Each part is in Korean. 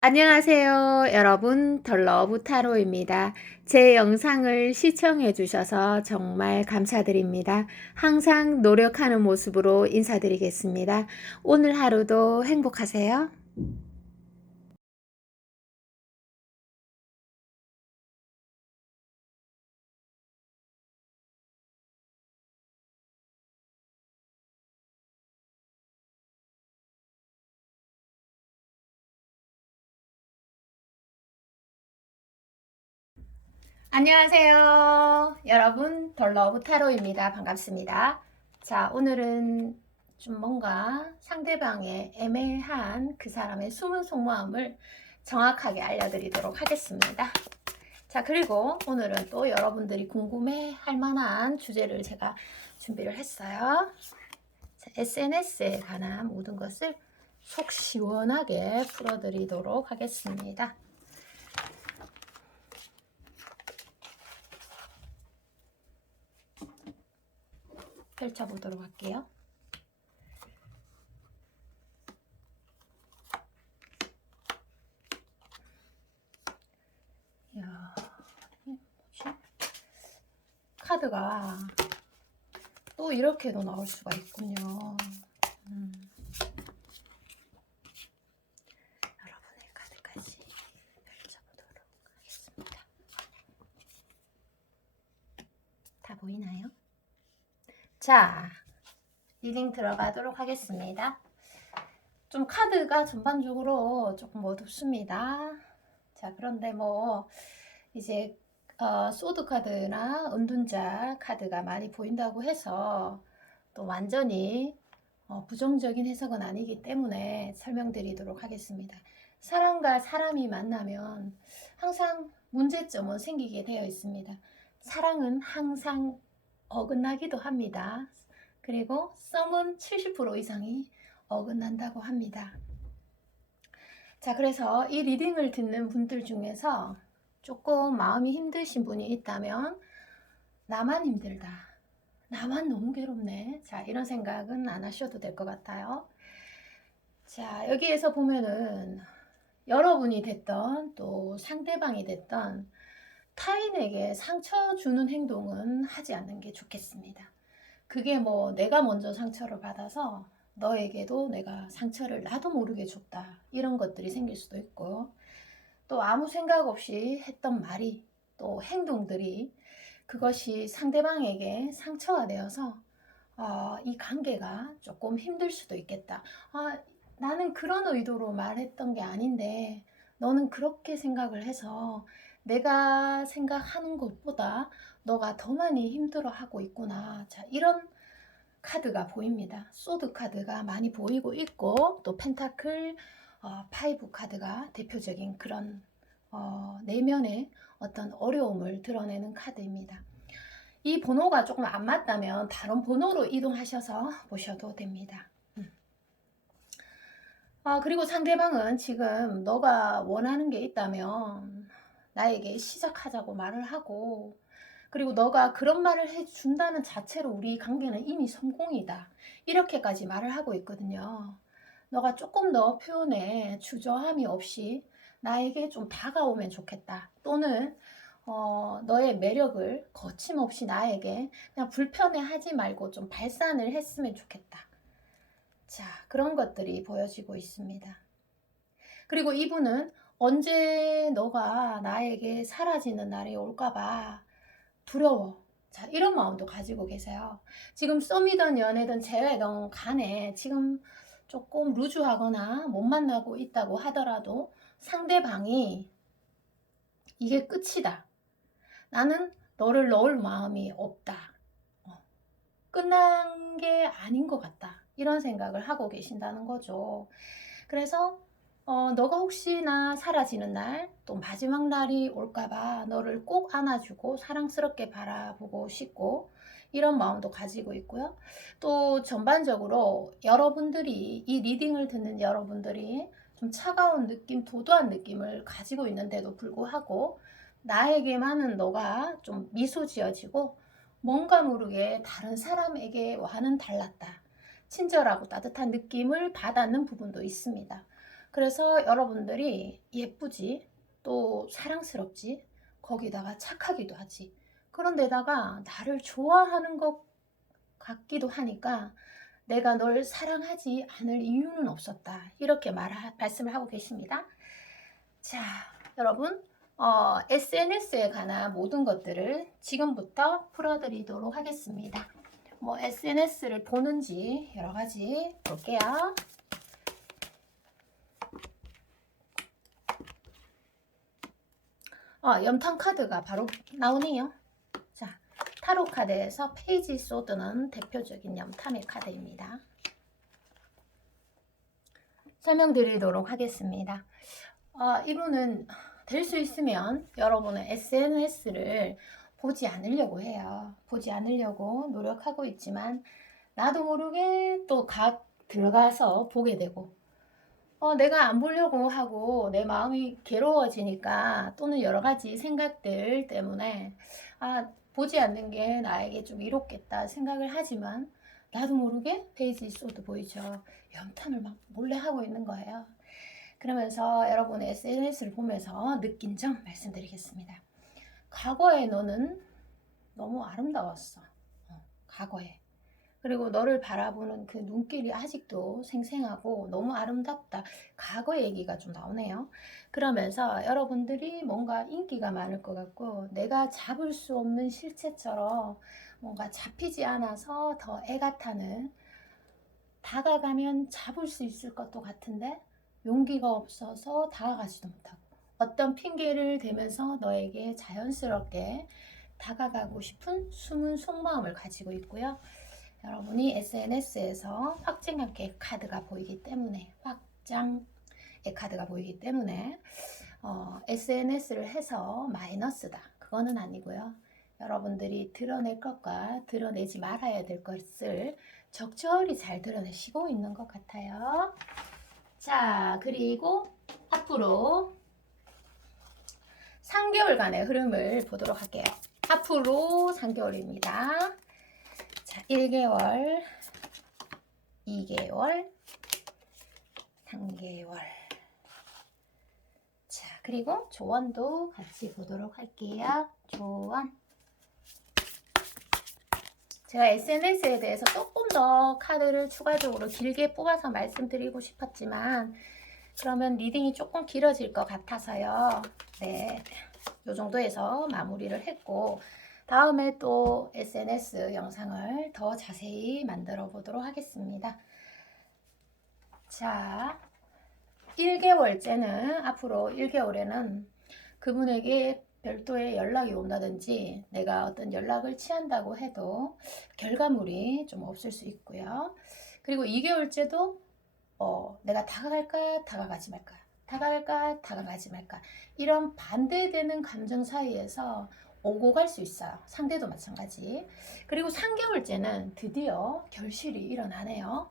안녕하세요. 여러분, 덜러브 타로입니다. 제 영상을 시청해 주셔서 정말 감사드립니다. 항상 노력하는 모습으로 인사드리겠습니다. 오늘 하루도 행복하세요. 안녕하세요. 여러분, 덜러브 타로입니다. 반갑습니다. 자, 오늘은 좀 뭔가 상대방의 애매한 그 사람의 숨은 속마음을 정확하게 알려드리도록 하겠습니다. 자, 그리고 오늘은 또 여러분들이 궁금해 할 만한 주제를 제가 준비를 했어요. 자, SNS에 관한 모든 것을 속 시원하게 풀어드리도록 하겠습니다. 펼쳐보도록 할게요. 이야, 뭐지? 카드가 또 이렇게도 나올 수가 있군요. 여러분의 카드까지 펼쳐보도록 하겠습니다. 다 보이나요? 자, 리딩 들어가도록 하겠습니다. 좀 카드가 전반적으로 조금 어둡습니다. 자, 그런데 뭐 이제 소드 카드나 은둔자 카드가 많이 보인다고 해서 또 완전히 부정적인 해석은 아니기 때문에 설명드리도록 하겠습니다. 사람과 사람이 만나면 항상 문제점은 생기게 되어 있습니다. 사랑은 항상 어긋나기도 합니다. 그리고 썸은 70% 이상이 어긋난다고 합니다. 자, 그래서 이 리딩을 듣는 분들 중에서 조금 마음이 힘드신 분이 있다면 나만 힘들다, 나만 너무 괴롭네, 자, 이런 생각은 안 하셔도 될 것 같아요. 자, 여기에서 보면은 여러분이 됐던 또 상대방이 됐던 타인에게 상처 주는 행동은 하지 않는 게 좋겠습니다. 그게 뭐 내가 먼저 상처를 받아서 너에게도 내가 상처를 나도 모르게 줬다, 이런 것들이 생길 수도 있고, 또 아무 생각 없이 했던 말이 또 행동들이 그것이 상대방에게 상처가 되어서 이 관계가 조금 힘들 수도 있겠다. 나는 그런 의도로 말했던 게 아닌데 너는 그렇게 생각을 해서 내가 생각하는 것보다 너가 더 많이 힘들어하고 있구나. 자, 이런 카드가 보입니다. 소드 카드가 많이 보이고 있고, 또 펜타클 파이브 카드가 대표적인 그런 내면의 어떤 어려움을 드러내는 카드입니다. 이 번호가 조금 안 맞다면 다른 번호로 이동하셔서 보셔도 됩니다. 그리고 상대방은 지금 너가 원하는 게 있다면 나에게 시작하자고 말을 하고, 그리고 너가 그런 말을 해준다는 자체로 우리 관계는 이미 성공이다, 이렇게까지 말을 하고 있거든요. 너가 조금 더 표현에 주저함이 없이 나에게 좀 다가오면 좋겠다, 또는 너의 매력을 거침없이 나에게 그냥 불편해하지 말고 좀 발산을 했으면 좋겠다. 자, 그런 것들이 보여지고 있습니다. 그리고 이분은 언제 너가 나에게 사라지는 날이 올까봐 두려워, 자, 이런 마음도 가지고 계세요. 지금 썸이든 연애든 재회든 간에 지금 조금 루즈하거나 못 만나고 있다고 하더라도 상대방이 이게 끝이다, 나는 너를 넣을 마음이 없다, 끝난 게 아닌 것 같다, 이런 생각을 하고 계신다는 거죠. 그래서 너가 혹시나 사라지는 날, 또 마지막 날이 올까봐 너를 꼭 안아주고 사랑스럽게 바라보고 싶고, 이런 마음도 가지고 있고요. 또 전반적으로 여러분들이, 이 리딩을 듣는 여러분들이 좀 차가운 느낌, 도도한 느낌을 가지고 있는데도 불구하고 나에게만은 너가 좀 미소 지어지고 뭔가 모르게 다른 사람에게와는 달랐다, 친절하고 따뜻한 느낌을 받았는 부분도 있습니다. 그래서 여러분들이 예쁘지, 또 사랑스럽지, 거기다가 착하기도 하지. 그런데다가 나를 좋아하는 것 같기도 하니까 내가 널 사랑하지 않을 이유는 없었다. 이렇게 말씀을 하고 계십니다. 자, 여러분, SNS에 관한 모든 것들을 지금부터 풀어드리도록 하겠습니다. 뭐 SNS를 보는지 여러 가지 볼게요. 염탐 카드가 바로 나오네요. 자, 타로 카드에서 페이지 소드는 대표적인 염탐의 카드입니다. 설명드리도록 하겠습니다. 이분은 될 수 있으면 여러분은 SNS를 보지 않으려고 해요. 보지 않으려고 노력하고 있지만 나도 모르게 또 들어가서 보게 되고 내가 안 보려고 하고 내 마음이 괴로워지니까 또는 여러 가지 생각들 때문에 보지 않는 게 나에게 좀 이롭겠다 생각을 하지만 나도 모르게 페이지 소드 보이죠? 염탐을 막 몰래 하고 있는 거예요. 그러면서 여러분의 SNS를 보면서 느낀 점 말씀드리겠습니다. 과거에 너는 너무 아름다웠어. 과거에. 그리고 너를 바라보는 그 눈길이 아직도 생생하고 너무 아름답다. 과거 얘기가 좀 나오네요. 그러면서 여러분들이 뭔가 인기가 많을 것 같고 내가 잡을 수 없는 실체처럼 뭔가 잡히지 않아서 더 애가 타는, 다가가면 잡을 수 있을 것도 같은데 용기가 없어서 다가가지도 못하고 어떤 핑계를 대면서 너에게 자연스럽게 다가가고 싶은 숨은 속마음을 가지고 있고요. 여러분이 SNS에서 확증의 카드가 보이기 때문에 확장의 카드가 보이기 때문에 SNS를 해서 마이너스다. 그거는 아니고요. 여러분들이 드러낼 것과 드러내지 말아야 될 것을 적절히 잘 드러내시고 있는 것 같아요. 자, 그리고 앞으로 3개월간의 흐름을 보도록 할게요. 앞으로 3개월입니다. 자, 1개월, 2개월, 3개월. 자, 그리고 조언도 같이 보도록 할게요. 조언. 제가 SNS에 대해서 조금 더 카드를 추가적으로 길게 뽑아서 말씀드리고 싶었지만 그러면 리딩이 조금 길어질 것 같아서요. 네, 이 정도에서 마무리를 했고 다음에 또 SNS 영상을 더 자세히 만들어 보도록 하겠습니다. 자, 1개월째는 앞으로 1개월에는 그분에게 별도의 연락이 온다든지 내가 어떤 연락을 취한다고 해도 결과물이 좀 없을 수 있고요. 그리고 2개월째도 내가 다가갈까 다가가지 말까 다가갈까 다가가지 말까 이런 반대되는 감정 사이에서 오고 갈 수 있어요. 상대도 마찬가지. 그리고 3개월째는 드디어 결실이 일어나네요.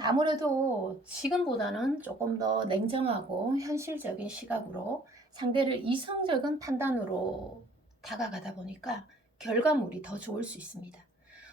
아무래도 지금보다는 조금 더 냉정하고 현실적인 시각으로 상대를 이성적인 판단으로 다가가다 보니까 결과물이 더 좋을 수 있습니다.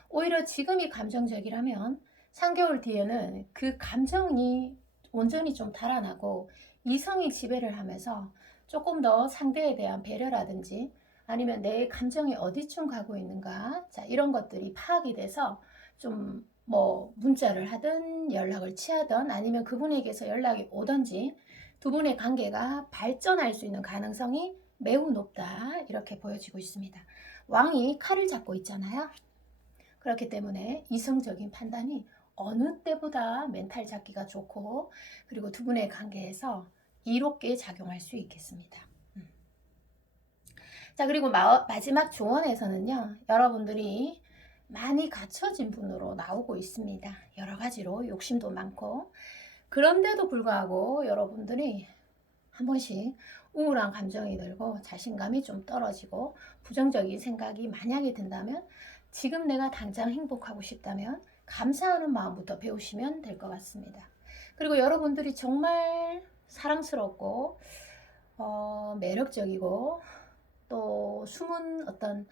오히려 지금이 감정적이라면 3개월 뒤에는 그 감정이 온전히 좀 달아나고 이성이 지배를 하면서 조금 더 상대에 대한 배려라든지 아니면 내 감정이 어디쯤 가고 있는가, 자, 이런 것들이 파악이 돼서 좀 뭐 문자를 하든 연락을 취하든 아니면 그분에게서 연락이 오든지 두 분의 관계가 발전할 수 있는 가능성이 매우 높다, 이렇게 보여지고 있습니다. 왕이 칼을 잡고 있잖아요. 그렇기 때문에 이성적인 판단이 어느 때보다 멘탈 잡기가 좋고 그리고 두 분의 관계에서 이롭게 작용할 수 있겠습니다. 자, 그리고 마지막 조언에서는요, 여러분들이 많이 갖춰진 분으로 나오고 있습니다. 여러 가지로 욕심도 많고 그런데도 불구하고 여러분들이 한 번씩 우울한 감정이 들고 자신감이 좀 떨어지고 부정적인 생각이 만약에 든다면 지금 내가 당장 행복하고 싶다면 감사하는 마음부터 배우시면 될 것 같습니다. 그리고 여러분들이 정말 사랑스럽고 매력적이고 또 숨은 어떤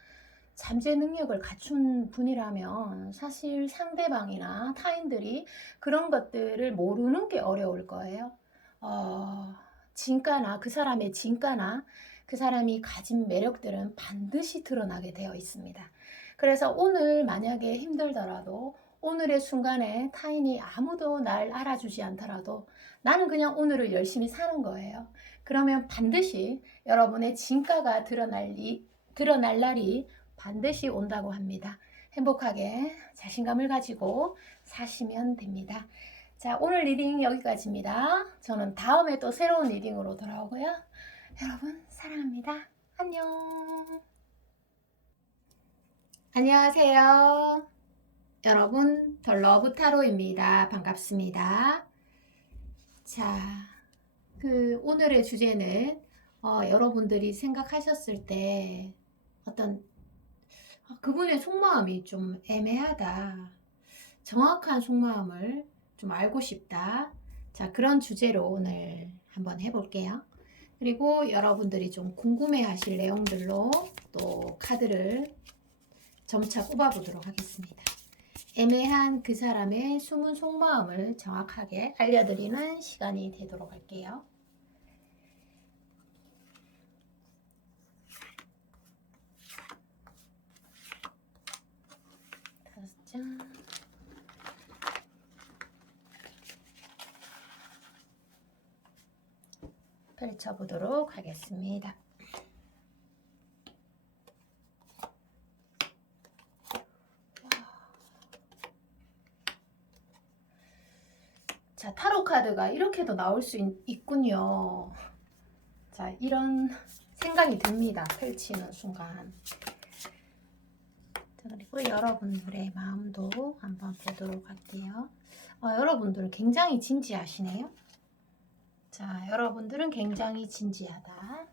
잠재 능력을 갖춘 분이라면 사실 상대방이나 타인들이 그런 것들을 모르는 게 어려울 거예요. 진가나 그 사람의 진가나 그 사람이 가진 매력들은 반드시 드러나게 되어 있습니다. 그래서 오늘 만약에 힘들더라도 오늘의 순간에 타인이 아무도 날 알아주지 않더라도 나는 그냥 오늘을 열심히 사는 거예요. 그러면 반드시 여러분의 진가가 드러날 날이 반드시 온다고 합니다. 행복하게 자신감을 가지고 사시면 됩니다. 자, 오늘 리딩 여기까지입니다. 저는 다음에 또 새로운 리딩으로 돌아오고요. 여러분 사랑합니다. 안녕. 안녕하세요. 여러분 더 러브 타로입니다. 반갑습니다. 자, 오늘의 주제는 여러분들이 생각하셨을 때 어떤 그분의 속마음이 좀 애매하다. 정확한 속마음을 좀 알고 싶다. 자, 그런 주제로 오늘 한번 해볼게요. 그리고 여러분들이 좀 궁금해 하실 내용들로 또 카드를 점차 뽑아보도록 하겠습니다. 애매한 그 사람의 숨은 속마음을 정확하게 알려드리는 시간이 되도록 할게요. 다섯 장. 펼쳐보도록 하겠습니다. 자, 타로 카드가 이렇게도 나올 수 있군요. 자, 이런 생각이 듭니다. 펼치는 순간. 자, 그리고 여러분들의 마음도 한번 보도록 할게요. 여러분들 굉장히 진지하시네요. 자, 여러분들은 굉장히 진지하다.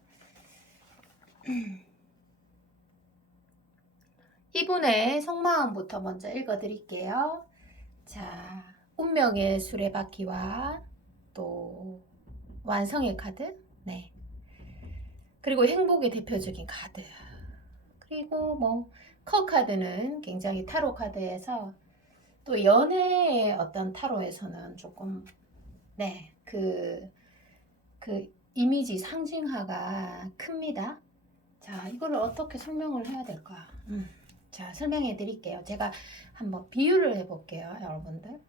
이분의 속마음부터 먼저 읽어드릴게요. 자, 운명의 수레바퀴와 또 완성의 카드, 네. 그리고 행복의 대표적인 카드. 그리고 뭐 커 카드는 굉장히 타로 카드에서 또 연애의 어떤 타로에서는 조금 네, 그 이미지 상징화가 큽니다. 자, 이걸 어떻게 설명을 해야 될까? 자, 설명해 드릴게요. 제가 한번 비유를 해볼게요, 여러분들.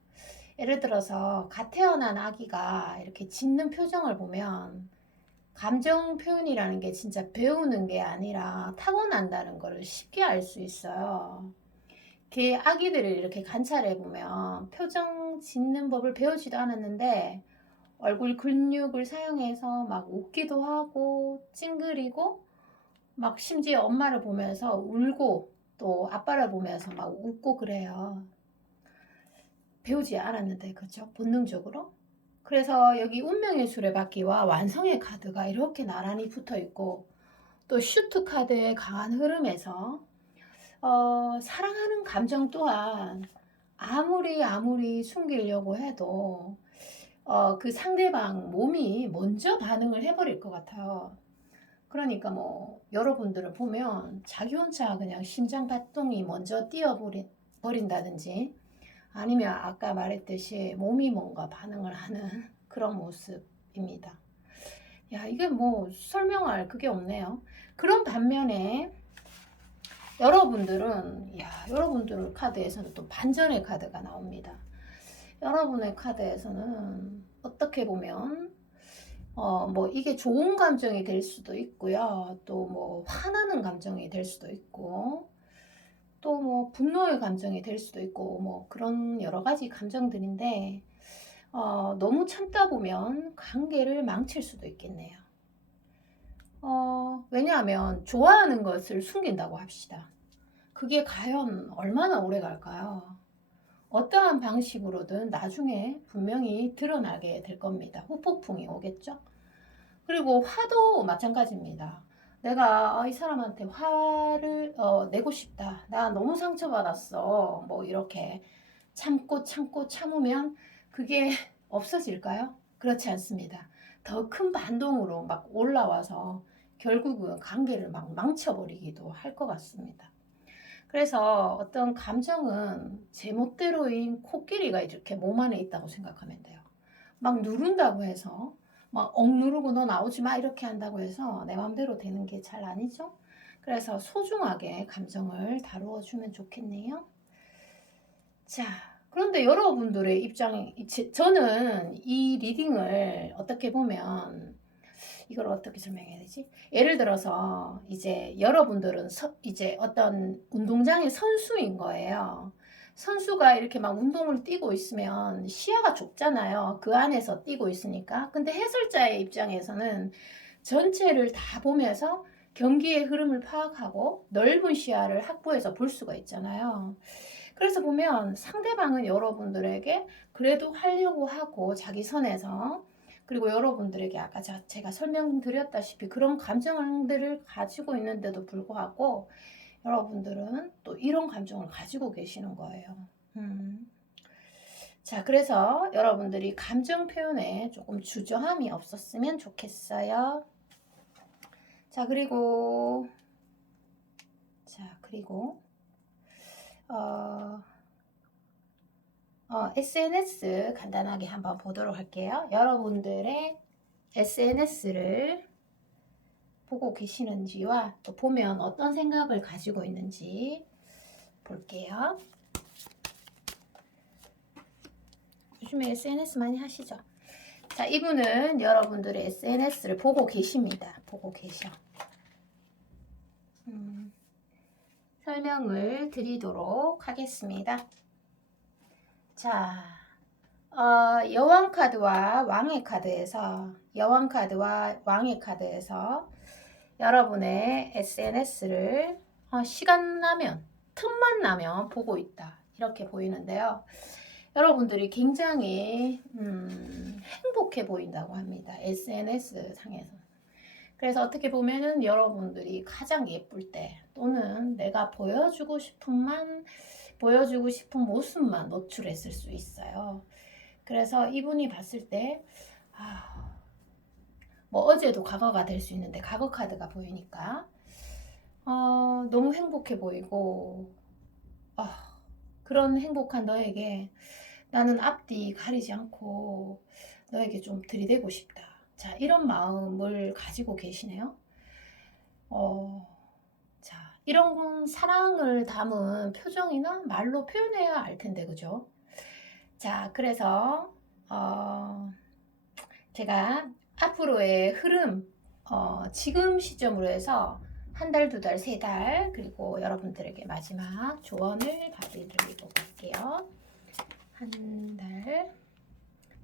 예를 들어서 갓 태어난 아기가 이렇게 짖는 표정을 보면 감정 표현이라는 게 진짜 배우는 게 아니라 타고난다는 걸 쉽게 알 수 있어요. 그 아기들을 이렇게 관찰해 보면 표정 짓는 법을 배우지도 않았는데 얼굴 근육을 사용해서 막 웃기도 하고 찡그리고 막 심지어 엄마를 보면서 울고 또 아빠를 보면서 막 웃고 그래요. 배우지 않았는데, 그죠? 본능적으로. 그래서 여기 운명의 수레바퀴와 완성의 카드가 이렇게 나란히 붙어 있고 또 슈트 카드의 강한 흐름에서 사랑하는 감정 또한 아무리 숨기려고 해도 그 상대방 몸이 먼저 반응을 해버릴 것 같아요. 그러니까 뭐 여러분들을 보면 자기 혼자 그냥 심장 박동이 먼저 뛰어버린다든지 아니면 아까 말했듯이 몸이 뭔가 반응을 하는 그런 모습입니다. 야, 이게 뭐 설명할 그게 없네요. 그런 반면에 여러분들 카드에서는 또 반전의 카드가 나옵니다. 여러분의 카드에서는 어떻게 보면 뭐 이게 좋은 감정이 될 수도 있고요. 또 뭐 화나는 감정이 될 수도 있고 또 뭐 분노의 감정이 될 수도 있고 뭐 그런 여러 가지 감정들인데 너무 참다 보면 관계를 망칠 수도 있겠네요. 왜냐하면 좋아하는 것을 숨긴다고 합시다. 그게 과연 얼마나 오래 갈까요? 어떠한 방식으로든 나중에 분명히 드러나게 될 겁니다. 후폭풍이 오겠죠? 그리고 화도 마찬가지입니다. 내가 이 사람한테 화를 내고 싶다. 나 너무 상처받았어. 뭐 이렇게 참고 참으면 그게 없어질까요? 그렇지 않습니다. 더 큰 반동으로 막 올라와서 결국은 관계를 막 망쳐버리기도 할 것 같습니다. 그래서 어떤 감정은 제멋대로인 코끼리가 이렇게 몸 안에 있다고 생각하면 돼요. 막 누른다고 해서 막 억누르고 너 나오지 마 이렇게 한다고 해서 내 맘대로 되는 게 잘 아니죠. 그래서 소중하게 감정을 다루어 주면 좋겠네요. 자, 그런데 여러분들의 입장에 저는 이 리딩을 어떻게 보면 이걸 어떻게 설명해야 되지? 예를 들어서 이제 여러분들은 이제 어떤 운동장의 선수인 거예요. 선수가 이렇게 막 운동을 뛰고 있으면 시야가 좁잖아요. 그 안에서 뛰고 있으니까. 근데 해설자의 입장에서는 전체를 다 보면서 경기의 흐름을 파악하고 넓은 시야를 확보해서 볼 수가 있잖아요. 그래서 보면 상대방은 여러분들에게 그래도 하려고 하고 자기 선에서, 그리고 여러분들에게 아까 제가 설명드렸다시피 그런 감정들을 가지고 있는데도 불구하고 여러분들은 또 이런 감정을 가지고 계시는 거예요. 자, 그래서 여러분들이 감정 표현에 조금 주저함이 없었으면 좋겠어요. 자, 그리고 SNS 간단하게 한번 보도록 할게요. 여러분들의 SNS를 보고 계시는지와 또 보면 어떤 생각을 가지고 있는지 볼게요. 요즘에 SNS 많이 하시죠? 자, 이분은 여러분들의 SNS를 보고 계십니다. 보고 계셔. 설명을 드리도록 하겠습니다. 자, 여왕 카드와 왕의 카드에서 여러분의 SNS를 시간 나면, 틈만 나면 보고 있다. 이렇게 보이는데요. 여러분들이 굉장히 행복해 보인다고 합니다. SNS 상에서. 그래서 어떻게 보면은 여러분들이 가장 예쁠 때 또는 내가 보여주고 싶은 모습만 노출했을 수 있어요. 그래서 이분이 봤을 때 뭐 어제도 과거가 될 수 있는데 과거 카드가 보이니까 너무 행복해 보이고 그런 행복한 너에게 나는 앞뒤 가리지 않고 너에게 좀 들이대고 싶다. 자, 이런 마음을 가지고 계시네요. 자, 이런 사랑을 담은 표정이나 말로 표현해야 알 텐데, 그죠? 자, 그래서 제가 앞으로의 흐름, 지금 시점으로 해서 한 달, 두 달, 세 달, 그리고 여러분들에게 마지막 조언을 받으려고 할게요. 한 달,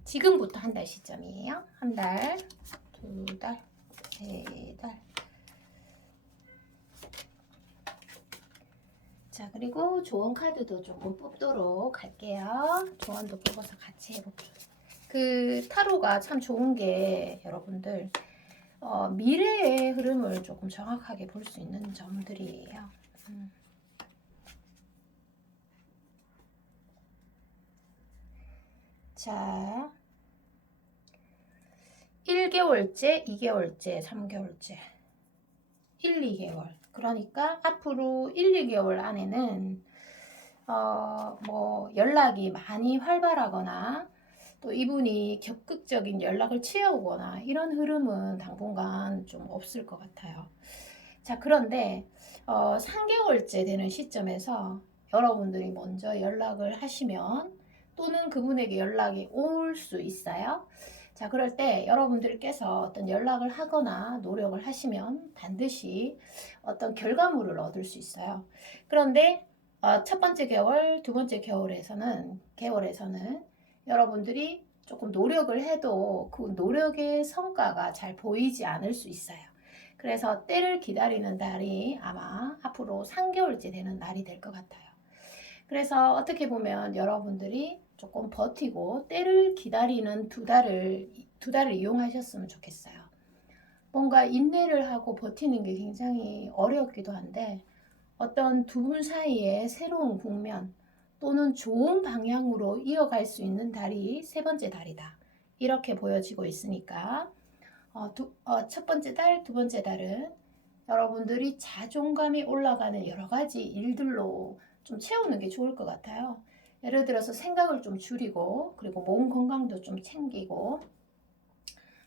지금부터 한 달 시점이에요. 한 달, 두 달, 세 달. 자, 그리고 조언 카드도 조금 뽑도록 할게요. 조언도 뽑아서 같이 해볼게요. 그 타로가 참 좋은 게 여러분들 미래의 흐름을 조금 정확하게 볼 수 있는 점들이에요. 자, 1개월째, 2개월째, 3개월째, 1, 2개월. 그러니까 앞으로 1, 2개월 안에는 뭐 연락이 많이 활발하거나 또 이분이 적극적인 연락을 취해오거나 이런 흐름은 당분간 좀 없을 것 같아요. 자, 그런데 3개월째 되는 시점에서 여러분들이 먼저 연락을 하시면 또는 그분에게 연락이 올 수 있어요. 자, 그럴 때 여러분들께서 어떤 연락을 하거나 노력을 하시면 반드시 어떤 결과물을 얻을 수 있어요. 그런데 첫 번째 개월, 두 번째 개월에서는 여러분들이 조금 노력을 해도 그 노력의 성과가 잘 보이지 않을 수 있어요. 그래서 때를 기다리는 달이 아마 앞으로 3개월째 되는 날이 될 것 같아요. 그래서 어떻게 보면 여러분들이 조금 버티고 때를 기다리는 두 달을 이용하셨으면 좋겠어요. 뭔가 인내를 하고 버티는 게 굉장히 어렵기도 한데 어떤 두 분 사이에 새로운 국면 또는 좋은 방향으로 이어갈 수 있는 달이 세 번째 달이다. 이렇게 보여지고 있으니까 첫 번째 달, 두 번째 달은 여러분들이 자존감이 올라가는 여러 가지 일들로 좀 채우는 게 좋을 것 같아요. 예를 들어서 생각을 좀 줄이고 그리고 몸 건강도 좀 챙기고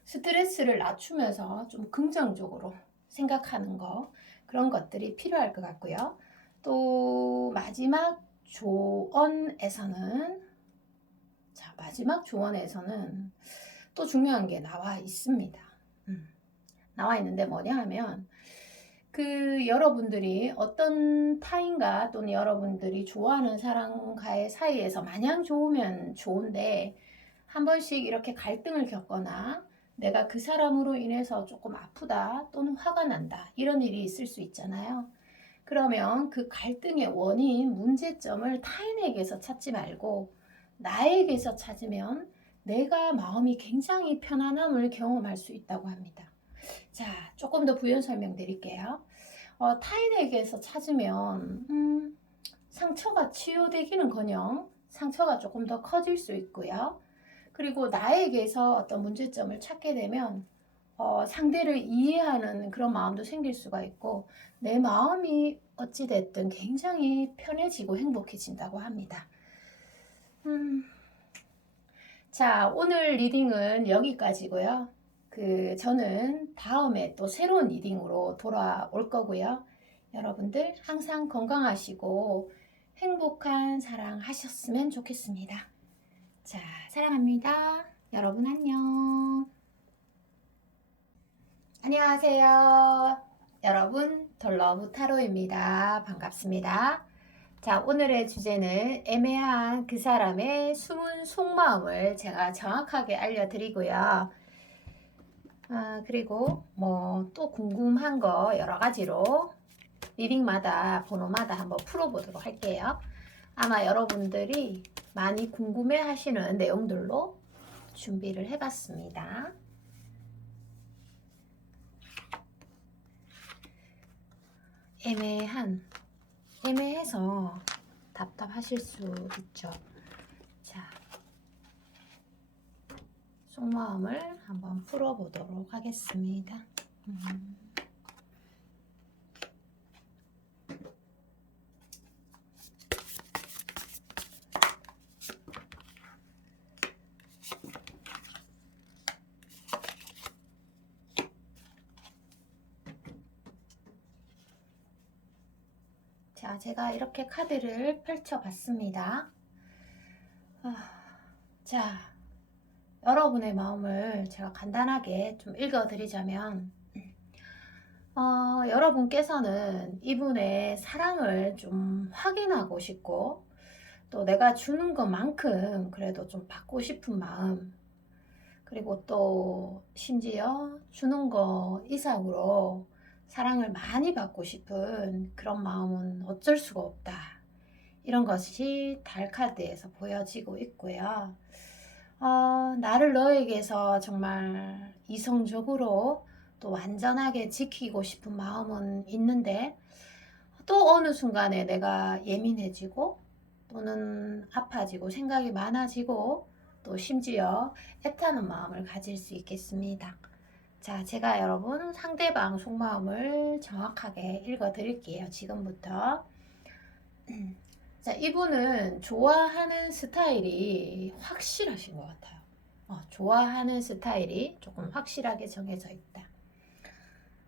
스트레스를 낮추면서 좀 긍정적으로 생각하는 거, 그런 것들이 필요할 것 같고요. 또 마지막 조언에서는 마지막 조언에서는 또 중요한 게 나와 있습니다. 나와 있는데 뭐냐 하면 여러분들이 어떤 타인과 또는 여러분들이 좋아하는 사람과의 사이에서 마냥 좋으면 좋은데 한 번씩 이렇게 갈등을 겪거나 내가 그 사람으로 인해서 조금 아프다 또는 화가 난다 이런 일이 있을 수 있잖아요. 그러면 그 갈등의 원인, 문제점을 타인에게서 찾지 말고 나에게서 찾으면 내가 마음이 굉장히 편안함을 경험할 수 있다고 합니다. 자, 조금 더 부연 설명드릴게요. 타인에게서 찾으면 상처가 치유되기는커녕 상처가 조금 더 커질 수 있고요. 그리고 나에게서 어떤 문제점을 찾게 되면 상대를 이해하는 그런 마음도 생길 수가 있고 내 마음이 어찌됐든 굉장히 편해지고 행복해진다고 합니다. 자, 오늘 리딩은 여기까지고요. 저는 다음에 또 새로운 리딩으로 돌아올 거고요. 여러분들 항상 건강하시고 행복한 사랑 하셨으면 좋겠습니다. 자, 사랑합니다. 여러분 안녕. 안녕하세요. 여러분, 덜러브 타로입니다. 반갑습니다. 자, 오늘의 주제는 애매한 그 사람의 숨은 속마음을 제가 정확하게 알려드리고요. 그리고 뭐 또 궁금한 거 여러 가지로 리딩마다 번호마다 한번 풀어보도록 할게요. 아마 여러분들이 많이 궁금해 하시는 내용들로 준비를 해봤습니다. 애매해서 답답하실 수 있죠. 자, 속마음을 한번 풀어보도록 하겠습니다. 자, 제가 이렇게 카드를 펼쳐봤습니다. 자, 여러분의 마음을 제가 간단하게 좀 읽어드리자면 여러분께서는 이분의 사랑을 좀 확인하고 싶고 또 내가 주는 것만큼 그래도 좀 받고 싶은 마음, 그리고 또 심지어 주는 거 이상으로 사랑을 많이 받고 싶은 그런 마음은 어쩔 수가 없다. 이런 것이 달 카드에서 보여지고 있고요. 나를 너에게서 정말 이성적으로 또 완전하게 지키고 싶은 마음은 있는데 또 어느 순간에 내가 예민해지고 또는 아파지고 생각이 많아지고 또 심지어 애타는 마음을 가질 수 있겠습니다. 자, 제가 여러분 상대방 속마음을 정확하게 읽어 드릴게요. 지금부터. 자, 이분은 좋아하는 스타일이 확실하신 것 같아요. 좋아하는 스타일이 조금 확실하게 정해져 있다.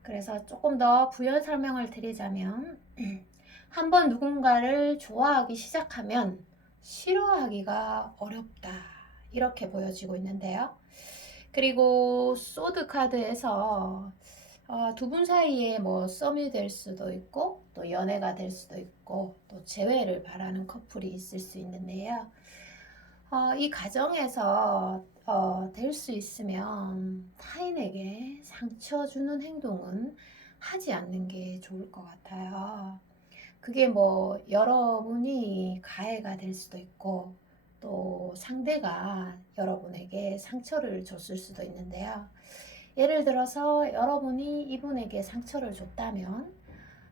그래서 조금 더 부연 설명을 드리자면 한번 누군가를 좋아하기 시작하면 싫어하기가 어렵다. 이렇게 보여지고 있는데요. 그리고 소드 카드에서 두 분 사이에 뭐 썸이 될 수도 있고 또 연애가 될 수도 있고 또 재회를 바라는 커플이 있을 수 있는데요. 이 가정에서 될 수 있으면 타인에게 상처 주는 행동은 하지 않는 게 좋을 것 같아요. 그게 뭐 여러분이 가해가 될 수도 있고 또 상대가 여러분에게 상처를 줬을 수도 있는데요. 예를 들어서 여러분이 이분에게 상처를 줬다면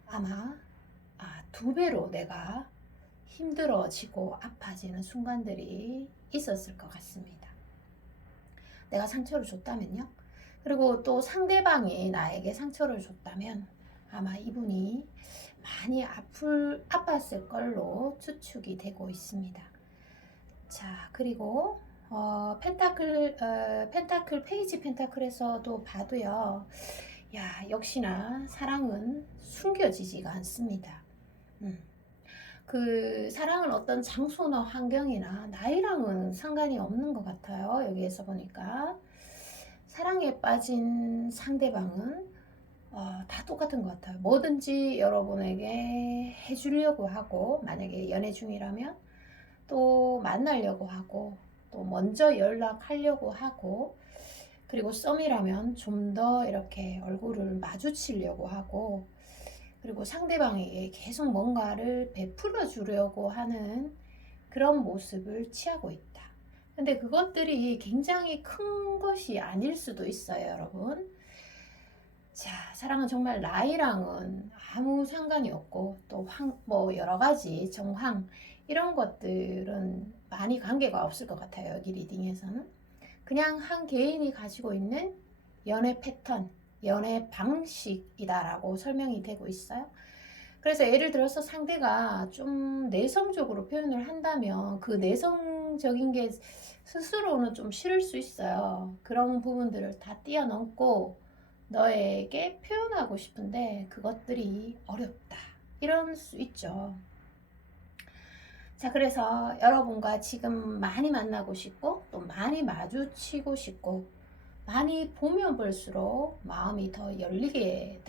아마 2배로 내가 힘들어지고 아파지는 순간들이 있었을 것 같습니다. 내가 상처를 줬다면요. 그리고 또 상대방이 나에게 상처를 줬다면 아마 이분이 많이 아팠을 걸로 추측이 되고 있습니다. 자, 그리고 펜타클 페이지 펜타클에서도 봐도요. 야, 역시나 사랑은 숨겨지지가 않습니다. 그 사랑은 어떤 장소나 환경이나 나이랑은 상관이 없는 것 같아요. 여기에서 보니까 사랑에 빠진 상대방은 다 똑같은 것 같아요. 뭐든지 여러분에게 해주려고 하고, 만약에 연애 중이라면 또 만나려고 하고, 또 먼저 연락하려고 하고, 그리고 썸이라면 좀 더 이렇게 얼굴을 마주치려고 하고, 그리고 상대방에게 계속 뭔가를 베풀어 주려고 하는 그런 모습을 취하고 있다. 근데 그것들이 굉장히 큰 것이 아닐 수도 있어요, 여러분. 자, 사랑은 정말 나이랑은 아무 상관이 없고, 또 뭐 여러 가지 정황, 이런 것들은 많이 관계가 없을 것 같아요, 여기 리딩에서는. 그냥 한 개인이 가지고 있는 연애 패턴, 연애 방식이다라고 설명이 되고 있어요. 그래서 예를 들어서 상대가 좀 내성적으로 표현을 한다면 그 내성적인 게 스스로는 좀 싫을 수 있어요. 그런 부분들을 다 뛰어넘고 너에게 표현하고 싶은데 그것들이 어렵다. 이럴 수 있죠. 자, 그래서 여러분과 지금 많이 만나고 싶고 또 많이 마주치고 싶고 많이 보면 볼수록 마음이 더 열리게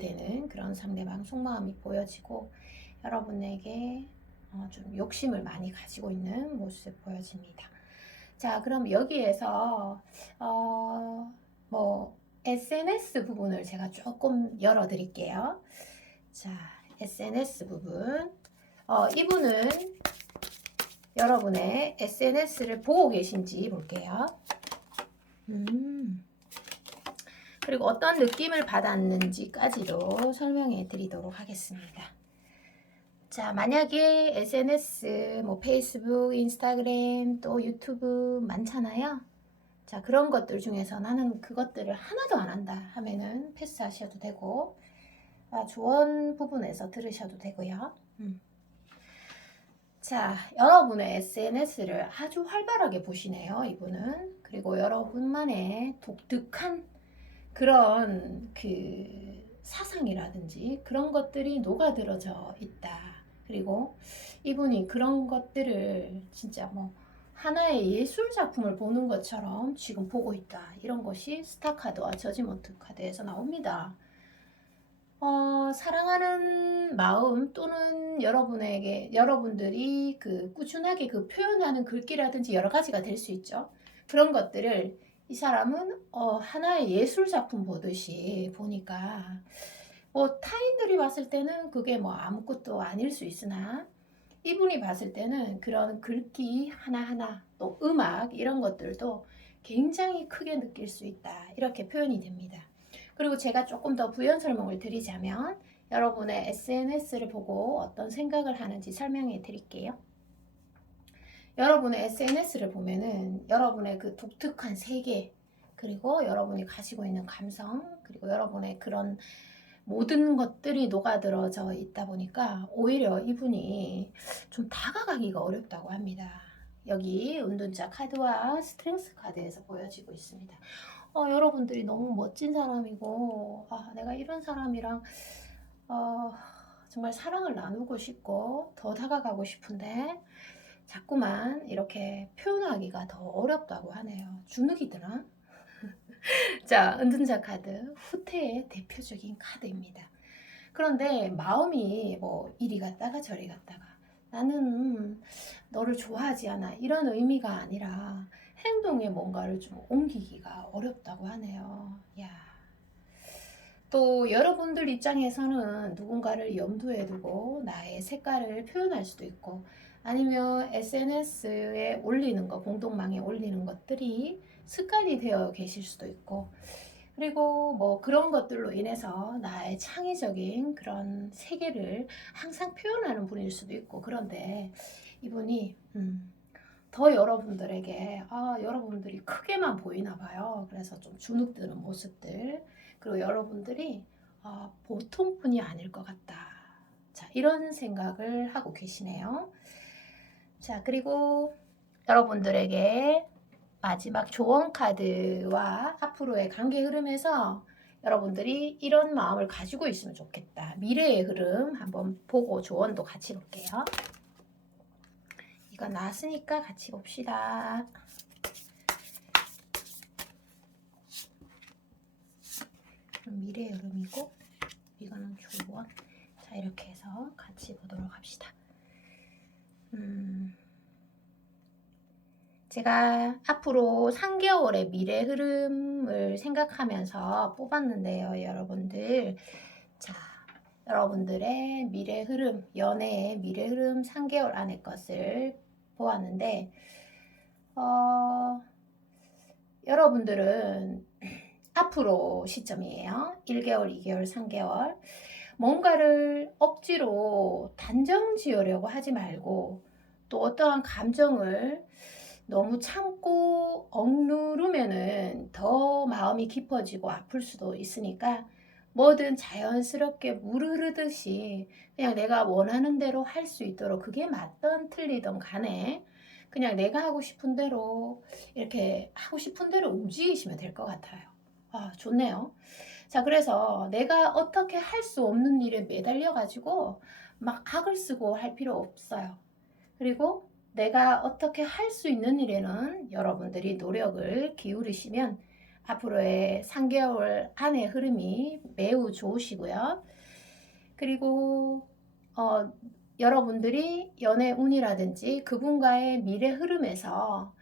되는 그런 상대방 속마음이 보여지고 여러분에게 좀 욕심을 많이 가지고 있는 모습 보여집니다. 자, 그럼 여기에서 뭐 SNS 부분을 제가 조금 열어 드릴게요. 자, SNS 부분. 이분은 여러분의 SNS를 보고 계신지 볼게요. 그리고 어떤 느낌을 받았는지까지도 설명해 드리도록 하겠습니다. 자, 만약에 SNS, 뭐 페이스북, 인스타그램, 또 유튜브 많잖아요. 자, 그런 것들 중에서 나는 그것들을 하나도 안 한다 하면은 패스하셔도 되고, 조언 부분에서 들으셔도 되고요. 자, 여러분의 SNS를 아주 활발하게 보시네요, 이분은. 그리고 여러분만의 독특한 그런 그 사상이라든지 그런 것들이 녹아들어져 있다. 그리고 이분이 그런 것들을 진짜 뭐 하나의 예술 작품을 보는 것처럼 지금 보고 있다. 이런 것이 스타카드와 저지먼트 카드에서 나옵니다. 사랑하는 마음 또는 여러분들이 그 꾸준하게 그 표현하는 글귀라든지 여러 가지가 될 수 있죠. 그런 것들을 이 사람은 하나의 예술 작품 보듯이 보니까 뭐 타인들이 봤을 때는 그게 뭐 아무것도 아닐 수 있으나 이분이 봤을 때는 그런 글귀 하나하나 또 음악 이런 것들도 굉장히 크게 느낄 수 있다. 이렇게 표현이 됩니다. 그리고 제가 조금 더 부연 설명을 드리자면 여러분의 SNS를 보고 어떤 생각을 하는지 설명해 드릴게요. 여러분의 SNS를 보면은 여러분의 그 독특한 세계, 그리고 여러분이 가지고 있는 감성, 그리고 여러분의 그런 모든 것들이 녹아들어져 있다 보니까 오히려 이분이 좀 다가가기가 어렵다고 합니다. 여기 운둔자 카드와 스트렝스 카드에서 보여지고 있습니다. 여러분들이 너무 멋진 사람이고, 내가 이런 사람이랑 정말 사랑을 나누고 싶고 더 다가가고 싶은데 자꾸만 이렇게 표현하기가 더 어렵다고 하네요. 주눅이더라. 자, 은둔자 카드 후퇴의 대표적인 카드입니다. 그런데 마음이 뭐 이리 갔다가 저리 갔다가 나는 너를 좋아하지 않아 이런 의미가 아니라 행동에 뭔가를 좀 옮기기가 어렵다고 하네요. 야. 또 여러분들 입장에서는 누군가를 염두에 두고 나의 색깔을 표현할 수도 있고 아니면 SNS에 올리는 거, 공동망에 올리는 것들이 습관이 되어 계실 수도 있고 그리고 뭐 그런 것들로 인해서 나의 창의적인 그런 세계를 항상 표현하는 분일 수도 있고 그런데 이분이 더 여러분들에게 여러분들이 크게만 보이나 봐요. 그래서 좀 주눅드는 모습들 그리고 여러분들이 보통 분이 아닐 것 같다. 자, 이런 생각을 하고 계시네요. 자, 그리고 여러분들에게 마지막 조언 카드와 앞으로의 관계 흐름에서 여러분들이 이런 마음을 가지고 있으면 좋겠다. 미래의 흐름 한번 보고 조언도 같이 볼게요. 이거 나왔으니까 같이 봅시다. 미래의 흐름이고 이거는 조언. 자, 이렇게 해서 같이 보도록 합시다. 제가 앞으로 3개월의 미래 흐름을 생각하면서 뽑았는데요, 여러분들. 자, 여러분들의 미래 흐름, 연애의 미래 흐름 3개월 안의 것을 보았는데, 여러분들은 앞으로 시점이에요. 1개월, 2개월, 3개월. 뭔가를 억지로 단정 지으려고 하지 말고, 또 어떠한 감정을 너무 참고 억누르면은 더 마음이 깊어지고 아플 수도 있으니까 뭐든 자연스럽게 물 흐르듯이 그냥 내가 원하는 대로 할 수 있도록, 그게 맞던 틀리던 간에 그냥 내가 하고 싶은 대로 이렇게 하고 싶은 대로 움직이시면 될 것 같아요. 아, 좋네요. 자, 그래서 내가 어떻게 할 수 없는 일에 매달려 가지고 막 악을 쓰고 할 필요 없어요. 그리고 내가 어떻게 할 수 있는 일에는 여러분들이 노력을 기울이시면 앞으로의 3개월 안의 흐름이 매우 좋으시고요. 그리고 여러분들이 연애 운이라든지 그분과의 미래 흐름에서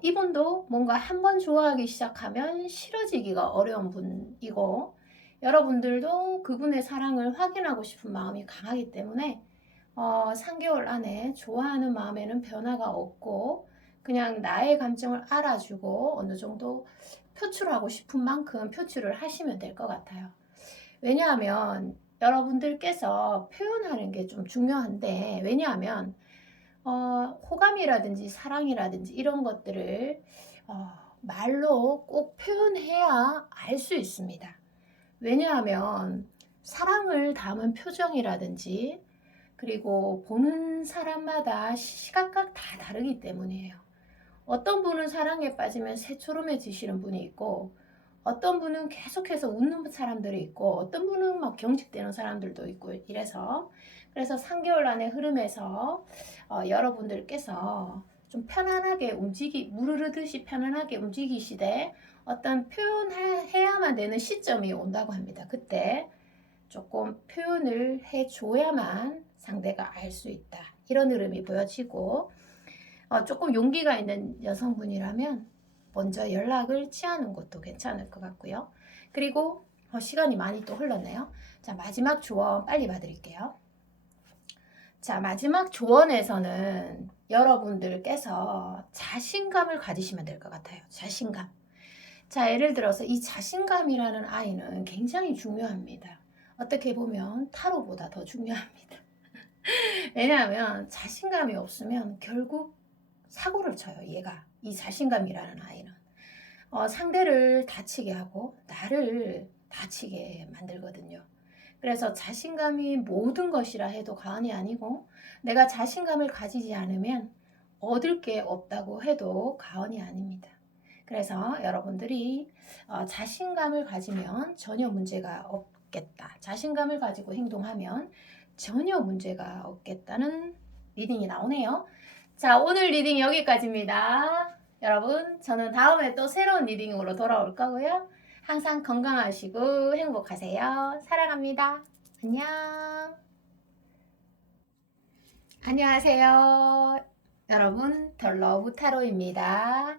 이분도 뭔가 한번 좋아하기 시작하면 싫어지기가 어려운 분이고, 여러분들도 그분의 사랑을 확인하고 싶은 마음이 강하기 때문에 3개월 안에 좋아하는 마음에는 변화가 없고 그냥 나의 감정을 알아주고 어느 정도 표출하고 싶은 만큼 표출을 하시면 될 것 같아요. 왜냐하면 여러분들께서 표현하는 게 좀 중요한데, 왜냐하면 호감이라든지 사랑이라든지 이런 것들을 말로 꼭 표현해야 알 수 있습니다. 왜냐하면 사랑을 담은 표정이라든지 그리고 보는 사람마다 시각각 다 다르기 때문이에요. 어떤 분은 사랑에 빠지면 새초롬해지시는 분이 있고, 어떤 분은 계속해서 웃는 사람들이 있고, 어떤 분은 막 경직되는 사람들도 있고, 이래서 그래서 3개월 안의 흐름에서 여러분들께서 좀 편안하게 물 흐르듯이 편안하게 움직이시되 어떤 표현해야만 되는 시점이 온다고 합니다. 그때 조금 표현을 해줘야만 상대가 알 수 있다. 이런 흐름이 보여지고, 조금 용기가 있는 여성분이라면 먼저 연락을 취하는 것도 괜찮을 것 같고요. 그리고 시간이 많이 또 흘렀네요. 자, 마지막 조언 빨리 봐드릴게요. 자, 마지막 조언에서는 여러분들께서 자신감을 가지시면 될 것 같아요. 자신감. 자, 예를 들어서 이 자신감이라는 아이는 굉장히 중요합니다. 어떻게 보면 타로보다 더 중요합니다. 왜냐하면 자신감이 없으면 결국 사고를 쳐요. 얘가, 이 자신감이라는 아이는 상대를 다치게 하고 나를 다치게 만들거든요. 그래서 자신감이 모든 것이라 해도 과언이 아니고, 내가 자신감을 가지지 않으면 얻을 게 없다고 해도 과언이 아닙니다. 그래서 여러분들이 자신감을 가지면 전혀 문제가 없겠다. 자신감을 가지고 행동하면 전혀 문제가 없겠다는 리딩이 나오네요. 자, 오늘 리딩 여기까지입니다. 여러분, 저는 다음에 또 새로운 리딩으로 돌아올 거고요. 항상 건강하시고 행복하세요. 사랑합니다. 안녕. 안녕하세요. 여러분, 더 러브 타로입니다.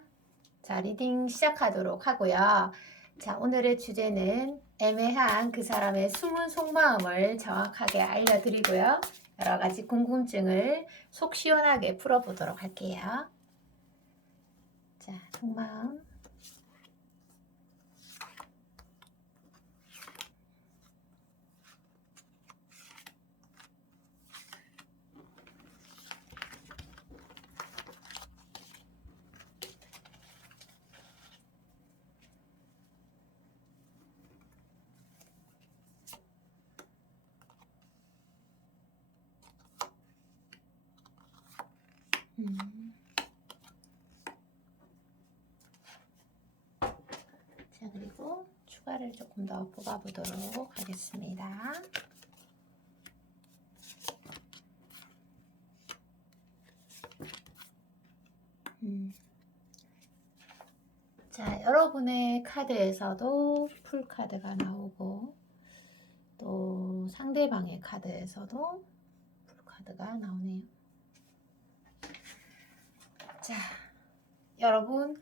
자, 리딩 시작하도록 하고요. 자, 오늘의 주제는 애매한 그 사람의 숨은 속마음을 정확하게 알려드리고요. 여러 가지 궁금증을 속 시원하게 풀어보도록 할게요. 자, 속마음. 추가를 조금 더 뽑아보도록 하겠습니다. 자, 여러분의 카드에서도 풀카드가 나오고 또 상대방의 카드에서도 풀카드가 나오네요. 자, 여러분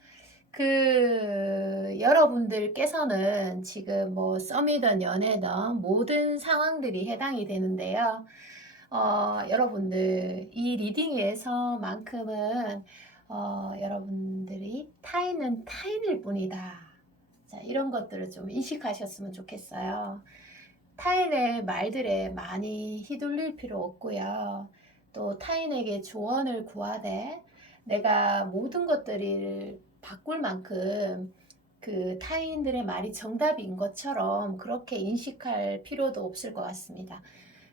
여러분들께서는 지금 뭐 썸이든 연애든 모든 상황들이 해당이 되는데요. 여러분들 이 리딩에서만큼은 여러분들이 타인은 타인일 뿐이다. 자, 이런 것들을 좀 인식하셨으면 좋겠어요. 타인의 말들에 많이 휘둘릴 필요 없고요. 또 타인에게 조언을 구하되 내가 모든 것들을 바꿀 만큼 그 타인들의 말이 정답인 것처럼 그렇게 인식할 필요도 없을 것 같습니다.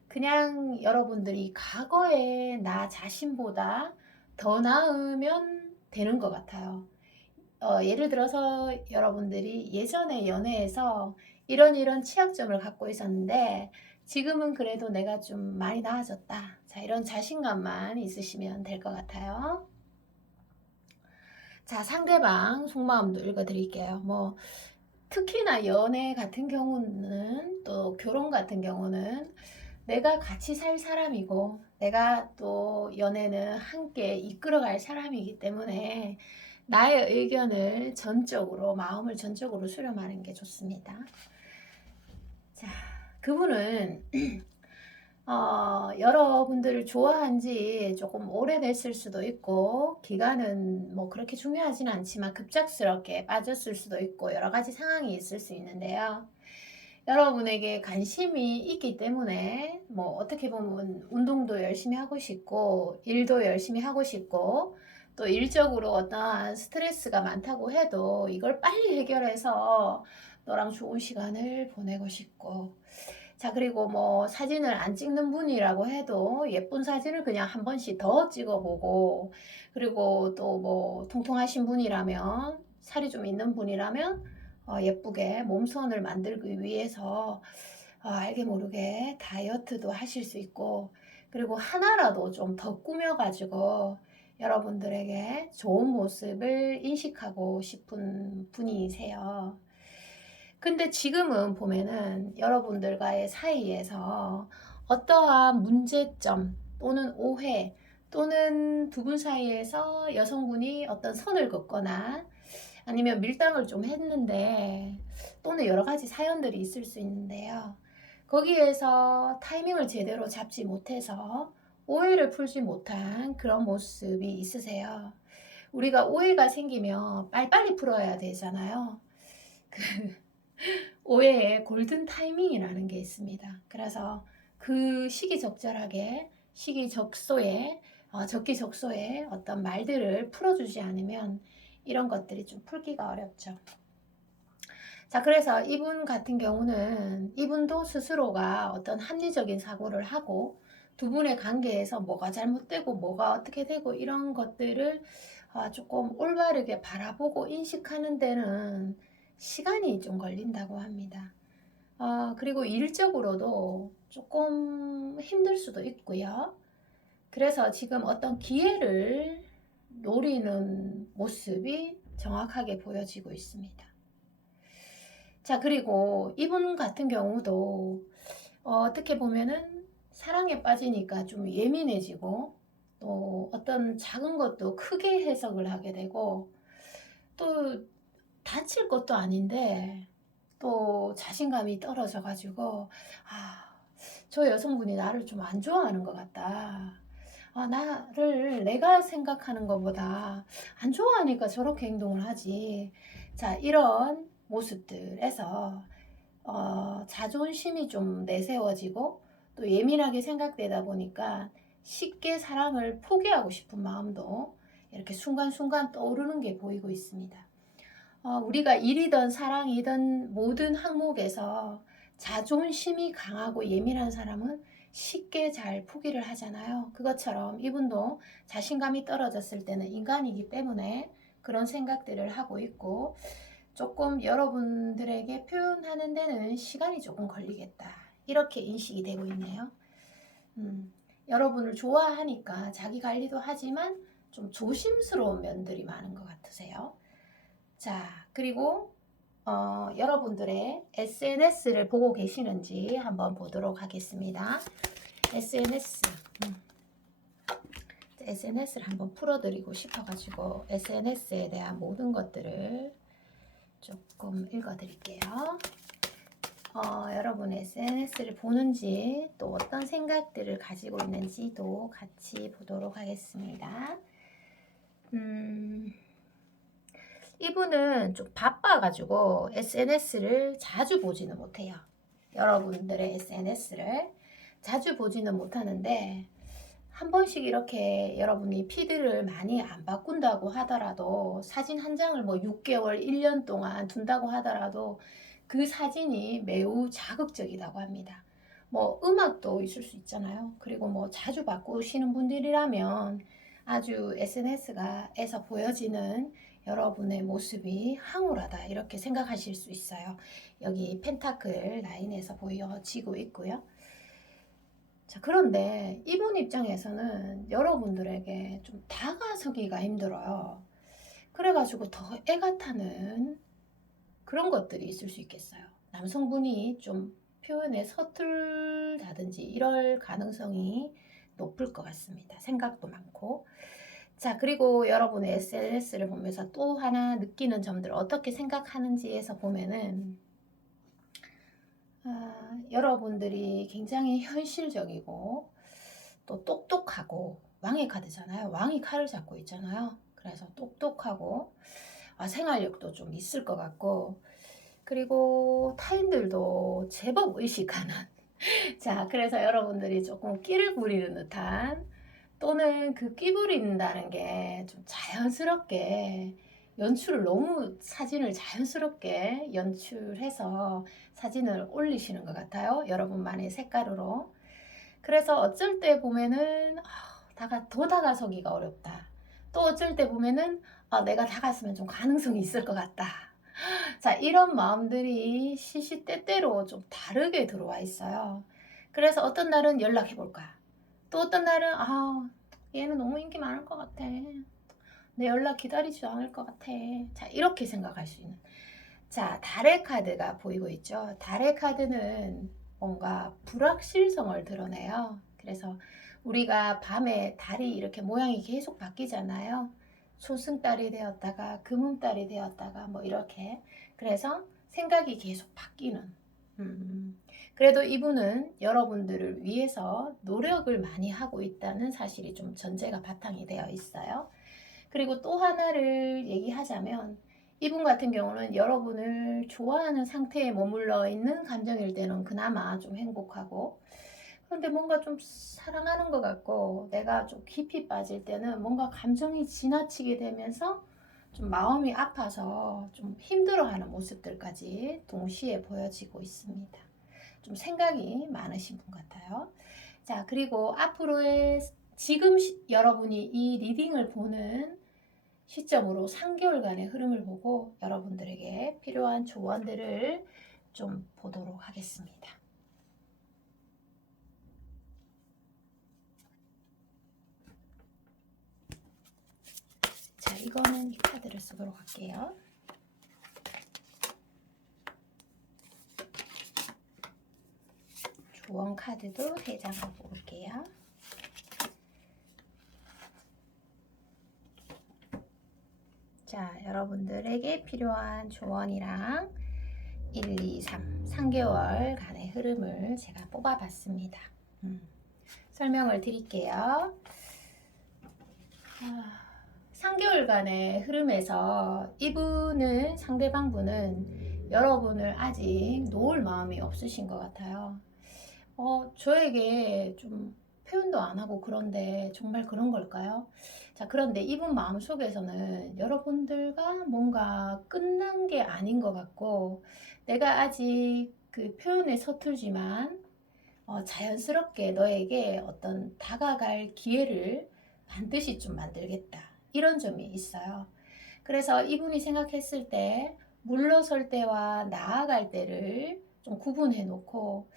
그냥 여러분들이 과거의 나 자신보다 더 나으면 되는 것 같아요. 예를 들어서 여러분들이 예전에 연애에서 이런 취약점을 갖고 있었는데 지금은 그래도 내가 좀 많이 나아졌다. 자, 이런 자신감만 있으시면 될 것 같아요. 자, 상대방 속마음도 읽어드릴게요. 뭐 특히나 연애 같은 경우는 또 결혼 같은 경우는 내가 같이 살 사람이고 내가 또 연애는 함께 이끌어갈 사람이기 때문에 나의 의견을 전적으로 마음을 전적으로 수렴하는 게 좋습니다. 자, 그분은 여러분들을 좋아한 지 조금 오래됐을 수도 있고 기간은 뭐 그렇게 중요하지는 않지만 급작스럽게 빠졌을 수도 있고 여러 가지 상황이 있을 수 있는데요. 여러분에게 관심이 있기 때문에 뭐 어떻게 보면 운동도 열심히 하고 싶고 일도 열심히 하고 싶고 또 일적으로 어떠한 스트레스가 많다고 해도 이걸 빨리 해결해서 너랑 좋은 시간을 보내고 싶고 자, 그리고 뭐 사진을 안 찍는 분이라고 해도 예쁜 사진을 그냥 한 번씩 더 찍어보고 그리고 또 뭐 통통하신 분이라면 살이 좀 있는 분이라면 예쁘게 몸선을 만들기 위해서 알게 모르게 다이어트도 하실 수 있고 그리고 하나라도 좀 더 꾸며가지고 여러분들에게 좋은 모습을 인식하고 싶은 분이세요. 근데 지금은 보면은 여러분들과의 사이에서 어떠한 문제점 또는 오해 또는 두 분 사이에서 여성분이 어떤 선을 긋거나 아니면 밀당을 좀 했는데 또는 여러 가지 사연들이 있을 수 있는데요. 거기에서 타이밍을 제대로 잡지 못해서 오해를 풀지 못한 그런 모습이 있으세요. 우리가 오해가 생기면 빨리빨리 풀어야 되잖아요. 오해의 골든 타이밍이라는 게 있습니다. 그래서 그 시기적절하게 시기적소에 적기적소에 어떤 말들을 풀어주지 않으면 이런 것들이 좀 풀기가 어렵죠. 자, 그래서 이분 같은 경우는 이분도 스스로가 어떤 합리적인 사고를 하고 두 분의 관계에서 뭐가 잘못되고 뭐가 어떻게 되고 이런 것들을 조금 올바르게 바라보고 인식하는 데는 시간이 좀 걸린다고 합니다. 그리고 일적으로도 조금 힘들 수도 있고요. 그래서 지금 어떤 기회를 노리는 모습이 정확하게 보여지고 있습니다. 자, 그리고 이분 같은 경우도 어떻게 보면은 사랑에 빠지니까 좀 예민해지고 또 어떤 작은 것도 크게 해석을 하게 되고 또 다칠 것도 아닌데 또 자신감이 떨어져 가지고 저 여성분이 나를 좀 안 좋아하는 것 같다. 나를 내가 생각하는 것보다 안 좋아하니까 저렇게 행동을 하지. 자, 이런 모습들에서 자존심이 좀 내세워지고 또 예민하게 생각되다 보니까 쉽게 사랑을 포기하고 싶은 마음도 이렇게 순간순간 떠오르는 게 보이고 있습니다. 우리가 일이든 사랑이든 모든 항목에서 자존심이 강하고 예민한 사람은 쉽게 잘 포기를 하잖아요. 그것처럼 이분도 자신감이 떨어졌을 때는 인간이기 때문에 그런 생각들을 하고 있고 조금 여러분들에게 표현하는 데는 시간이 조금 걸리겠다. 이렇게 인식이 되고 있네요. 여러분을 좋아하니까 자기 관리도 하지만 좀 조심스러운 면들이 많은 것 같으세요. 자, 그리고 여러분들의 SNS를 보고 계시는지 한번 보도록 하겠습니다. SNS를 한번 풀어드리고 싶어가지고 SNS에 대한 모든 것들을 조금 읽어드릴게요. 여러분의 SNS를 보는지 또 어떤 생각들을 가지고 있는지도 같이 보도록 하겠습니다. 이분은 좀 바빠가지고 SNS를 자주 보지는 못해요. 여러분들의 SNS를 자주 보지는 못하는데 한 번씩 이렇게 여러분이 피드를 많이 안 바꾼다고 하더라도 사진 한 장을 뭐 6개월, 1년 동안 둔다고 하더라도 그 사진이 매우 자극적이라고 합니다. 뭐 음악도 있을 수 있잖아요. 그리고 뭐 자주 바꾸시는 분들이라면 아주 SNS에서 보여지는 여러분의 모습이 황홀하다 이렇게 생각하실 수 있어요. 여기 펜타클 라인에서 보여지고 있고요. 자, 그런데 이분 입장에서는 여러분들에게 좀 다가서기가 힘들어요. 그래가지고 더 애가 타는 그런 것들이 있을 수 있겠어요. 남성분이 좀 표현에 서툴다든지 이럴 가능성이 높을 것 같습니다. 생각도 많고. 자, 그리고 여러분의 SNS를 보면서 또 하나 느끼는 점들 어떻게 생각하는지에서 보면은 여러분들이 굉장히 현실적이고 또 똑똑하고 왕의 카드잖아요. 왕이 칼을 잡고 있잖아요. 그래서 똑똑하고 생활력도 좀 있을 것 같고 그리고 타인들도 제법 의식하는 자, 그래서 여러분들이 조금 끼를 부리는 듯한 또는 그 끼 부린다는 게 좀 자연스럽게 연출을 너무 사진을 자연스럽게 연출해서 사진을 올리시는 것 같아요. 여러분만의 색깔으로. 그래서 어쩔 때 보면은 더 다가서기가 어렵다. 또 어쩔 때 보면은 내가 다갔으면 좀 가능성이 있을 것 같다. 자, 이런 마음들이 시시때때로 좀 다르게 들어와 있어요. 그래서 어떤 날은 연락해볼까? 또 어떤 날은 얘는 너무 인기 많을 것 같아. 내 연락 기다리지 않을 것 같아. 자, 이렇게 생각할 수 있는. 자, 달의 카드가 보이고 있죠. 달의 카드는 뭔가 불확실성을 드러내요. 그래서 우리가 밤에 달이 이렇게 모양이 계속 바뀌잖아요. 소승달이 되었다가 금음달이 되었다가 뭐 이렇게. 그래서 생각이 계속 바뀌는. 그래도 이분은 여러분들을 위해서 노력을 많이 하고 있다는 사실이 좀 전제가 바탕이 되어 있어요. 그리고 또 하나를 얘기하자면 이분 같은 경우는 여러분을 좋아하는 상태에 머물러 있는 감정일 때는 그나마 좀 행복하고 그런데 뭔가 좀 사랑하는 것 같고 내가 좀 깊이 빠질 때는 뭔가 감정이 지나치게 되면서 좀 마음이 아파서 좀 힘들어하는 모습들까지 동시에 보여지고 있습니다. 좀 생각이 많으신 분 같아요. 자, 그리고 앞으로의 지금 여러분이 이 리딩을 보는 시점으로 3개월간의 흐름을 보고 여러분들에게 필요한 조언들을 좀 보도록 하겠습니다. 자, 이거는 이 카드를 쓰도록 할게요. 조언 카드도 3장을 뽑을게요. 자, 여러분들에게 필요한 조언이랑 1, 2, 3개월간의 흐름을 제가 뽑아봤습니다. 설명을 드릴게요. 3개월간의 흐름에서 이분은 상대방분은 여러분을 아직 놓을 마음이 없으신 것 같아요. 저에게 좀 표현도 안 하고 그런데 정말 그런 걸까요? 자, 그런데 이분 마음속에서는 여러분들과 뭔가 끝난 게 아닌 것 같고 내가 아직 그 표현에 서툴지만 자연스럽게 너에게 어떤 다가갈 기회를 반드시 좀 만들겠다. 이런 점이 있어요. 그래서 이분이 생각했을 때 물러설 때와 나아갈 때를 좀 구분해 놓고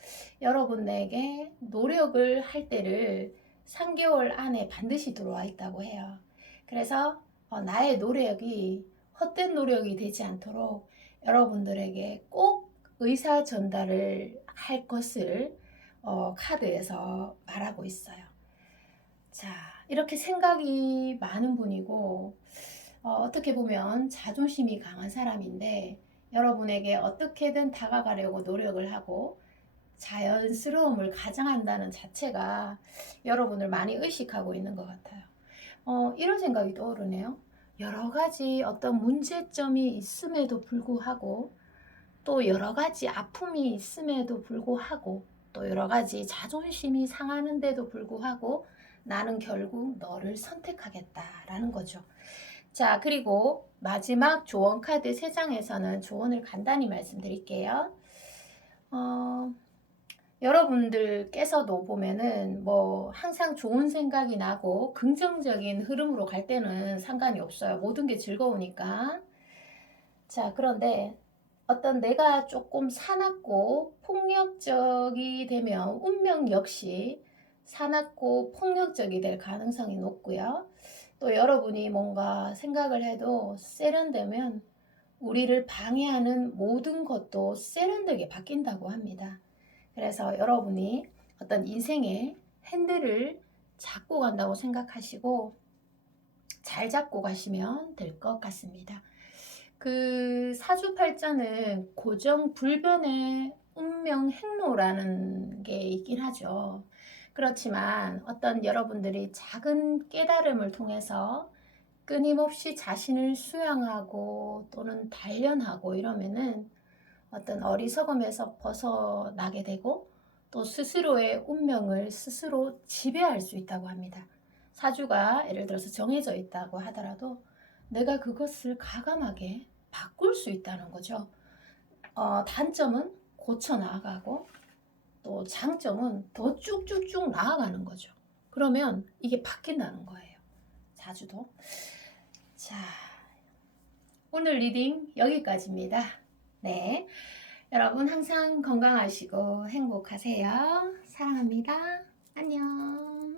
여러분에게 노력을 할 때를 3개월 안에 반드시 들어와 있다고 해요. 그래서 나의 노력이 헛된 노력이 되지 않도록 여러분들에게 꼭 의사 전달을 할 것을 카드에서 말하고 있어요. 자, 이렇게 생각이 많은 분이고 어떻게 보면 자존심이 강한 사람인데 여러분에게 어떻게든 다가가려고 노력을 하고 자연스러움을 가장한다는 자체가 여러분을 많이 의식하고 있는 것 같아요. 이런 생각이 떠오르네요. 여러 가지 어떤 문제점이 있음에도 불구하고 또 여러 가지 아픔이 있음에도 불구하고 또 여러 가지 자존심이 상하는데도 불구하고 나는 결국 너를 선택하겠다라는 거죠. 자, 그리고 마지막 조언 카드 3장에서는 조언을 간단히 말씀드릴게요. 여러분들께서도 보면은 항상 좋은 생각이 나고 긍정적인 흐름으로 갈 때는 상관이 없어요. 모든 게 즐거우니까. 자, 그런데 어떤 내가 조금 사납고 폭력적이 되면 운명 역시 사납고 폭력적이 될 가능성이 높고요. 또 여러분이 뭔가 생각을 해도 세련되면 우리를 방해하는 모든 것도 세련되게 바뀐다고 합니다. 그래서 여러분이 어떤 인생의 핸들을 잡고 간다고 생각하시고 잘 잡고 가시면 될 것 같습니다. 그 사주팔자는 고정불변의 운명 행로라는 게 있긴 하죠. 그렇지만 어떤 여러분들이 작은 깨달음을 통해서 끊임없이 자신을 수양하고 또는 단련하고 이러면은 어떤 어리석음에서 벗어나게 되고 또 스스로의 운명을 스스로 지배할 수 있다고 합니다. 사주가 예를 들어서 정해져 있다고 하더라도 내가 그것을 과감하게 바꿀 수 있다는 거죠. 단점은 고쳐 나아가고 또 장점은 더 쭉쭉쭉 나아가는 거죠. 그러면 이게 바뀐다는 거예요. 사주도. 자, 오늘 리딩 여기까지입니다. 네, 여러분 항상 건강하시고 행복하세요. 사랑합니다. 안녕.